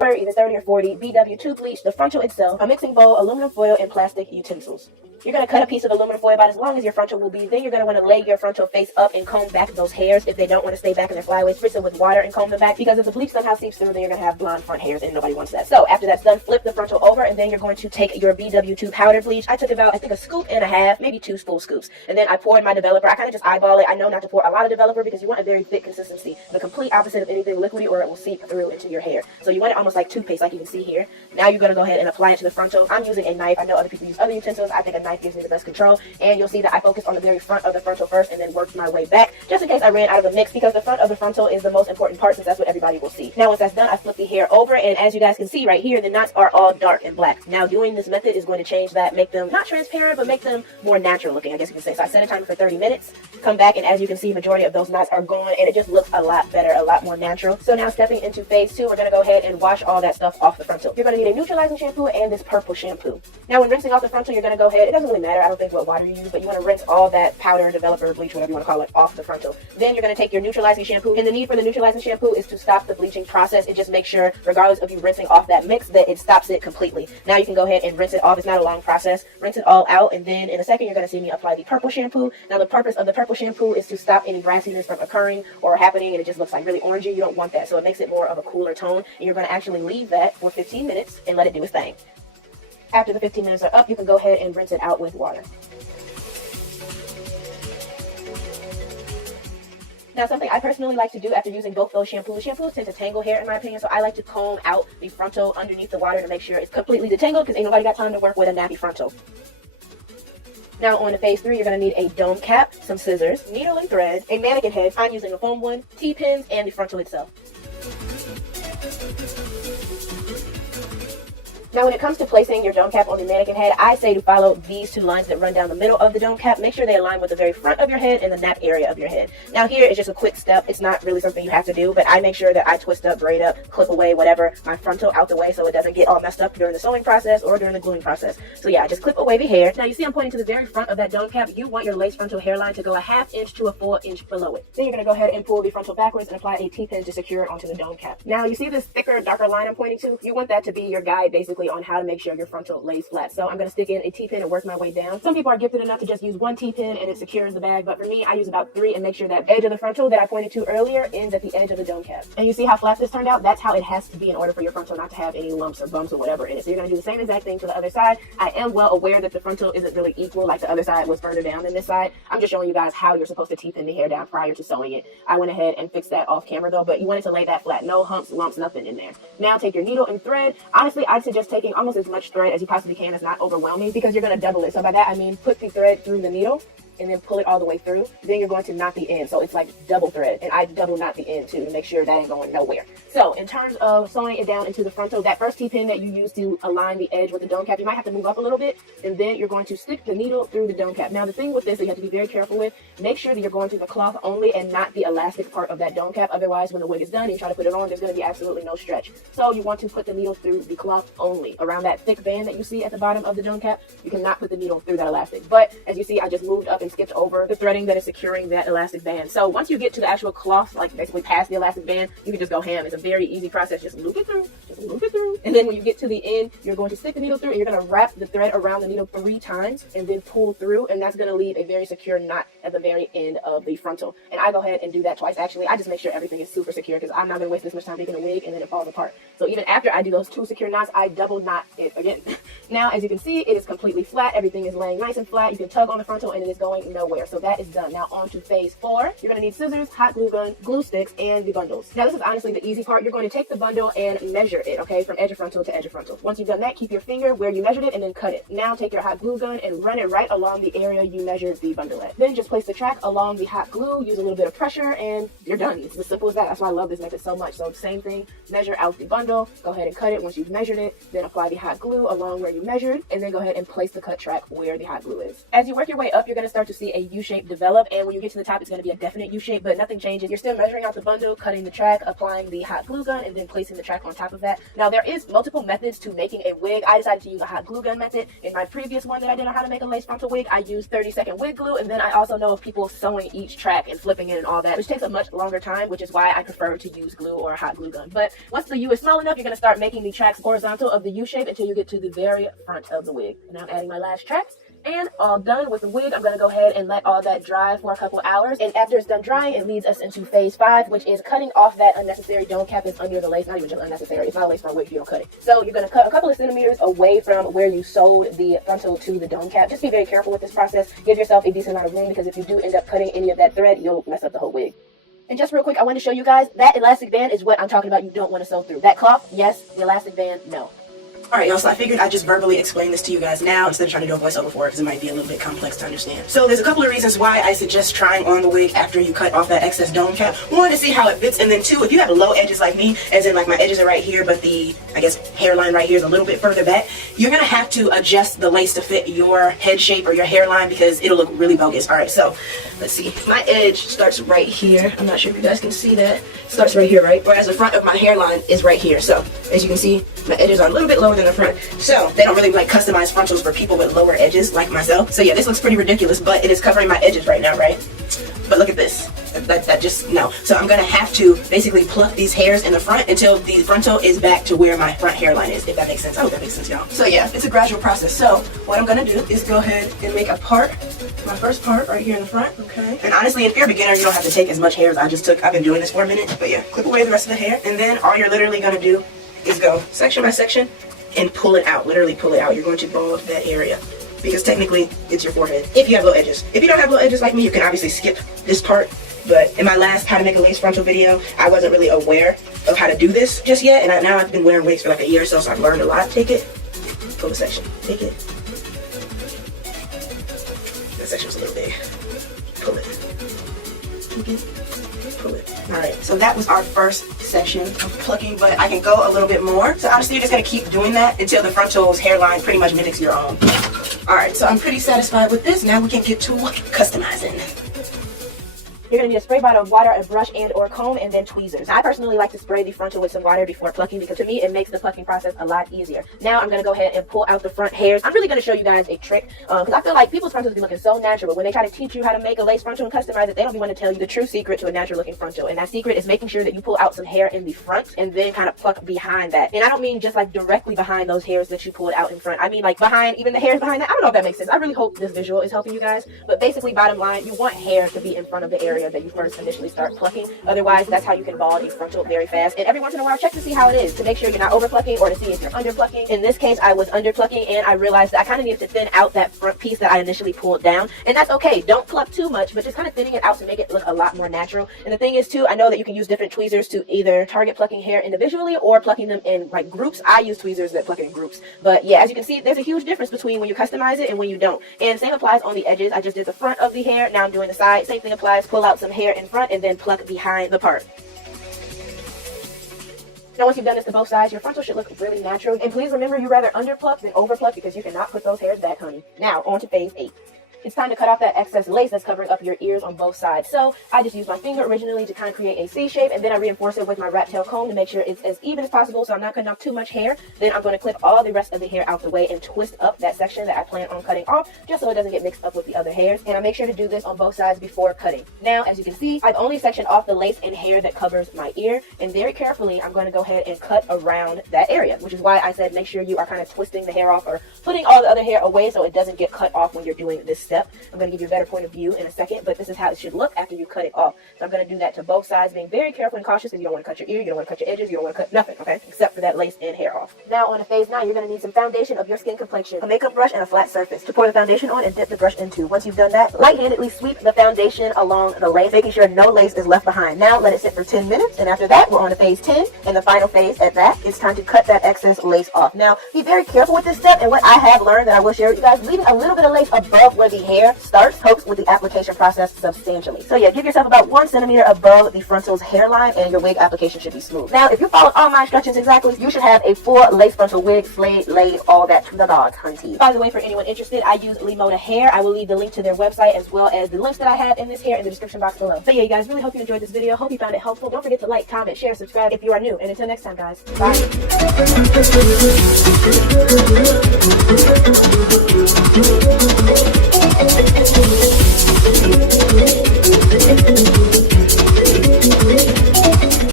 either 30 or 40 BW to bleach the frontal itself, a mixing bowl, aluminum foil, and plastic utensils. You're going to cut a piece of aluminum foil about as long as your frontal will be. Then you're going to want to lay your frontal face up and comb back those hairs if they don't want to stay back in their flyaways. Spritz it with water and comb them back, because if the bleach somehow seeps through, then you're going to have blonde front hairs and nobody wants that. So after that's done, flip the frontal over, and then you're going to take your BW2 powder bleach. I took about, I think, a scoop and a half, maybe 2 full scoops. And then I poured my developer. I kind of just eyeball it. I know not to pour a lot of developer because you want a very thick consistency, the complete opposite of anything liquidy, or it will seep through into your hair. So you want it almost like toothpaste, like you can see here. Now you're going to go ahead and apply it to the frontal. I'm using a knife. I know other people use other utensils. I think a knife gives me the best control. And you'll see that I focused on the very front of the frontal first and then worked my way back, just in case I ran out of a mix, because the front of the frontal is the most important part, since that's what everybody will see. Now once that's done, I flip the hair over, and as you guys can see right here, the knots are all dark and black. Now doing this method is going to change that, make them not transparent, but make them more natural looking, I guess you can say. So I set a timer for 30 minutes, come back, and as you can see, majority of those knots are gone, and it just looks a lot better, a lot more natural. So now stepping into phase 2, we're going to go ahead and wash all that stuff off the frontal. You're going to need a neutralizing shampoo and this purple shampoo. Now when rinsing off the frontal, you're going to go ahead, it doesn't really matter, I don't think what water you use, but you want to rinse all that powder, developer, bleach, whatever you want to call it, off the frontal. Then you're going to take your neutralizing shampoo, and the need for the neutralizing shampoo is to stop the bleaching process. It just makes sure, regardless of you rinsing off that mix, that it stops it completely. Now you can go ahead and rinse it off. It's not a long process. Rinse it all out, and then in a second you're going to see me apply the purple shampoo. Now the purpose of the purple shampoo is to stop any brassiness from occurring or happening, and it just looks like really orangey. You don't want that, so it makes it more of a cooler tone, and you're going to actually leave that for 15 minutes and let it do its thing. After the 15 minutes are up, you can go ahead and rinse it out with water. Now, something I personally like to do after using both those shampoos tend to tangle hair in my opinion, so I like to comb out the frontal underneath the water to make sure it's completely detangled, because ain't nobody got time to work with a nappy frontal. Now on to phase 3, you're going to need a dome cap, some scissors, needle and thread, a mannequin head, I'm using a foam one, T-pins, and the frontal itself. Now when it comes to placing your dome cap on the mannequin head, I say to follow these 2 lines that run down the middle of the dome cap. Make sure they align with the very front of your head and the nap area of your head. Now here is just a quick step. It's not really something you have to do, but I make sure that I twist up, braid up, clip away, whatever, my frontal out the way so it doesn't get all messed up during the sewing process or during the gluing process. So yeah, just clip away the hair. Now you see I'm pointing to the very front of that dome cap. You want your lace frontal hairline to go a ½ inch to a 4 inch below it. Then you're going to go ahead and pull the frontal backwards and apply a T-pin to secure it onto the dome cap. Now you see this thicker, darker line I'm pointing to? You want that to be your guide basically on how to make sure your frontal lays flat. So I'm going to stick in a T-pin and work my way down. Some people are gifted enough to just use 1 T-pin and it secures the bag, but for me, I use about 3 and make sure that edge of the frontal that I pointed to earlier ends at the edge of the dome cap. And you see how flat this turned out? That's how it has to be in order for your frontal not to have any lumps or bumps or whatever in it. So you're going to do the same exact thing to the other side. I am well aware that the frontal isn't really equal, like the other side was further down than this side. I'm just showing you guys how you're supposed to T-pin the hair down prior to sewing it. I went ahead and fixed that off camera though, but you want it to lay that flat. No humps, lumps, nothing in there. Now take your needle and thread. Honestly, I'd suggest taking almost as much thread as you possibly can. It's not overwhelming, because you're going to double it. So by that I mean put the thread through the needle and then pull it all the way through. Then you're going to knot the end, so it's like double thread, and I double knot the end too to make sure that ain't going nowhere. So in terms of sewing it down into the frontal, that first T-pin that you use to align the edge with the dome cap, you might have to move up a little bit, and then you're going to stick the needle through the dome cap. Now the thing with this that you have to be very careful with, make sure that you're going through the cloth only and not the elastic part of that dome cap. Otherwise, when the wig is done and you try to put it on, there's going to be absolutely no stretch. So you want to put the needle through the cloth only. Around that thick band that you see at the bottom of the dome cap, you cannot put the needle through that elastic. But as you see, I just moved up and skipped over the threading that is securing that elastic band. So once you get to the actual cloth, like basically past the elastic band, you can just go ham. It's a very easy process. Just loop it through, and then when you get to the end, you're going to stick the needle through, and you're going to wrap the thread around the needle 3 times and then pull through, and that's going to leave a very secure knot at the very end of the frontal. And I go ahead and do that twice actually. I just make sure everything is super secure, because I'm not going to waste this much time making a wig and then it falls apart. So even after I do those 2 secure knots, I double knot it again. Now as you can see, it is completely flat. Everything is laying nice and flat. You can tug on the frontal and it is going nowhere. So that is done. Now on to phase 4. You're going to need scissors, hot glue gun, glue sticks, and the bundles. Now this is honestly the easy part. You're going to take the bundle and measure it, okay, from edge of frontal to edge of frontal. Once you've done that, keep your finger where you measured it and then cut it. Now take your hot glue gun and run it right along the area you measured the bundle at. Then just place the track along the hot glue, use a little bit of pressure, and you're done. It's as simple as that. That's why I love this method so much. So same thing, measure out the bundle, go ahead and cut it once you've measured it, then apply the hot glue along where you measured, and then go ahead and place the cut track where the hot glue is. As you work your way up, you're going to start to see a U-shape develop, and when you get to the top, it's going to be a definite U-shape, but nothing changes. You're still measuring out the bundle, cutting the track, applying the hot glue gun, and then placing the track on top of that. Now there is is multiple methods to making a wig. I decided to use a hot glue gun method. In my previous one that I did on how to make a lace frontal wig, I used 30-second wig glue, and then I also know of people sewing each track and flipping it and all that, which takes a much longer time, which is why I prefer to use glue or a hot glue gun. But once the U is small enough, you're going to start making the tracks horizontal of the U shape until you get to the very front of the wig. And now I'm adding my last track. And all done with the wig, I'm going to go ahead and let all that dry for a couple hours. And after it's done drying, it leads us into phase 5, which is cutting off that unnecessary dome cap that's under the lace. Not even just unnecessary. It's not a lace front wig if you don't cut it. So you're going to cut a couple of centimeters away from where you sewed the frontal to the dome cap. Just be very careful with this process. Give yourself a decent amount of room, because if you do end up cutting any of that thread, you'll mess up the whole wig. And just real quick, I want to show you guys that elastic band is what I'm talking about you don't want to sew through. That cloth, yes. The elastic band, no. Alright y'all, so I figured I'd just verbally explain this to you guys now instead of trying to do a voiceover for it, because it might be a little bit complex to understand. So there's a couple of reasons why I suggest trying on the wig after you cut off that excess dome cap. One, to see how it fits, and then two, if you have low edges like me, as in like my edges are right here, but the, I guess, hairline right here is a little bit further back, you're going to have to adjust the lace to fit your head shape or your hairline, because it'll look really bogus. Alright, so let's see. My edge starts right here. I'm not sure if you guys can see that. It starts right here, right? Whereas the front of my hairline is right here. So as you can see, my edges are a little bit lower than the front. So they don't really like customize frontals for people with lower edges like myself. So yeah, this looks pretty ridiculous, but it is covering my edges right now, right? But look at this. That just, no. So I'm gonna have to basically pluck these hairs in the front until the frontal is back to where my front hairline is, if that makes sense. I hope that makes sense, y'all. So yeah, it's a gradual process. So what I'm gonna do is go ahead and make a part, my first part right here in the front, okay? And honestly, if you're a beginner, you don't have to take as much hair as I just took. I've been doing this for a minute, but yeah, clip away the rest of the hair. And then all you're literally gonna do is go section by section and pull it out, literally pull it out. You're going to bald that area, because technically it's your forehead if you have low edges. If you don't have low edges like me, you can obviously skip this part. But in my last how to make a lace frontal video, I wasn't really aware of how to do this just yet, and now I've been wearing wigs for like a year or so, so I've learned a lot. Take it, pull the section, take it. That section was a little big. Pull it, take it, pull it. Alright, so that was our first section of plucking, but I can go a little bit more. So honestly, you're just going to keep doing that until the frontal's hairline pretty much mimics your own. Alright, so I'm pretty satisfied with this. Now we can get to customizing. You're going to need a spray bottle of water, a brush and or comb, and then tweezers. I personally like to spray the frontal with some water before plucking, because to me it makes the plucking process a lot easier. Now I'm going to go ahead and pull out the front hairs. I'm really going to show you guys a trick, because I feel like people's frontals be looking so natural, but when they try to teach you how to make a lace frontal and customize it, they don't be wanting to tell you the true secret to a natural looking frontal. And that secret is making sure that you pull out some hair in the front and then kind of pluck behind that. And I don't mean just like directly behind those hairs that you pulled out in front. I mean like behind even the hairs behind that. I don't know if that makes sense. I really hope this visual is helping you guys. But basically, bottom line, you want hair to be in front of the area that you first initially start plucking. Otherwise, that's how you can bald a frontal very fast. And every once in a while, check to see how it is, to make sure you're not over plucking or to see if you're under plucking. In this case, I was under plucking, and I realized that I kind of needed to thin out that front piece that I initially pulled down. And that's okay. Don't pluck too much, but just kind of thinning it out to make it look a lot more natural. And the thing is too, I know that you can use different tweezers to either target plucking hair individually or plucking them in like groups. I use tweezers that pluck in groups. But yeah, as you can see, there's a huge difference between when you customize it and when you don't. And same applies on the edges. I just did the front of the hair. Now I'm doing the side. Same thing applies. Pull out some hair in front and then pluck behind the part. Now once you've done this to both sides, your frontal should look really natural. And please remember, you rather underpluck than overpluck, because you cannot put those hairs back, honey. Now on to phase 8. It's time to cut off that excess lace that's covering up your ears on both sides. So I just used my finger originally to kind of create a C shape, and then I reinforce it with my rat tail comb to make sure it's as even as possible, so I'm not cutting off too much hair. Then I'm going to clip all the rest of the hair out the way and twist up that section that I plan on cutting off, just so it doesn't get mixed up with the other hairs. And I make sure to do this on both sides before cutting. Now, as you can see, I've only sectioned off the lace and hair that covers my ear, and very carefully, I'm going to go ahead and cut around that area, which is why I said make sure you are kind of twisting the hair off or putting all the other hair away so it doesn't get cut off when you're doing this step. I'm going to give you a better point of view in a second, but this is how it should look after you cut it off. So I'm going to do that to both sides, being very careful and cautious, because you don't want to cut your ear, you don't want to cut your edges, you don't want to cut nothing, okay, except for that lace and hair off. Now on to phase 9, you're going to need some foundation of your skin complexion, a makeup brush, and a flat surface to pour the foundation on and dip the brush into. Once you've done that, light-handedly sweep the foundation along the lace, making sure no lace is left behind. Now let it sit for 10 minutes, and after that, we're on to phase 10, and the final phase at that, it's time to cut that excess lace off. Now, be very careful with this step, and what I have learned that I will share with you guys, leaving a little bit of lace above where the hair starts helps with the application process substantially. So yeah, give yourself about 1 centimeter above the frontal's hairline and your wig application should be smooth. Now, if you follow all my instructions exactly, you should have a full lace frontal wig, slayed, laid, all that to the dog, hunty. By the way, for anyone interested, I use Lemoda Hair. I will leave the link to their website as well as the links that I have in this hair in the description box below. So yeah, you guys, really hope you enjoyed this video. Hope you found it helpful. Don't forget to like, comment, share, subscribe if you are new. And until next time, guys, bye.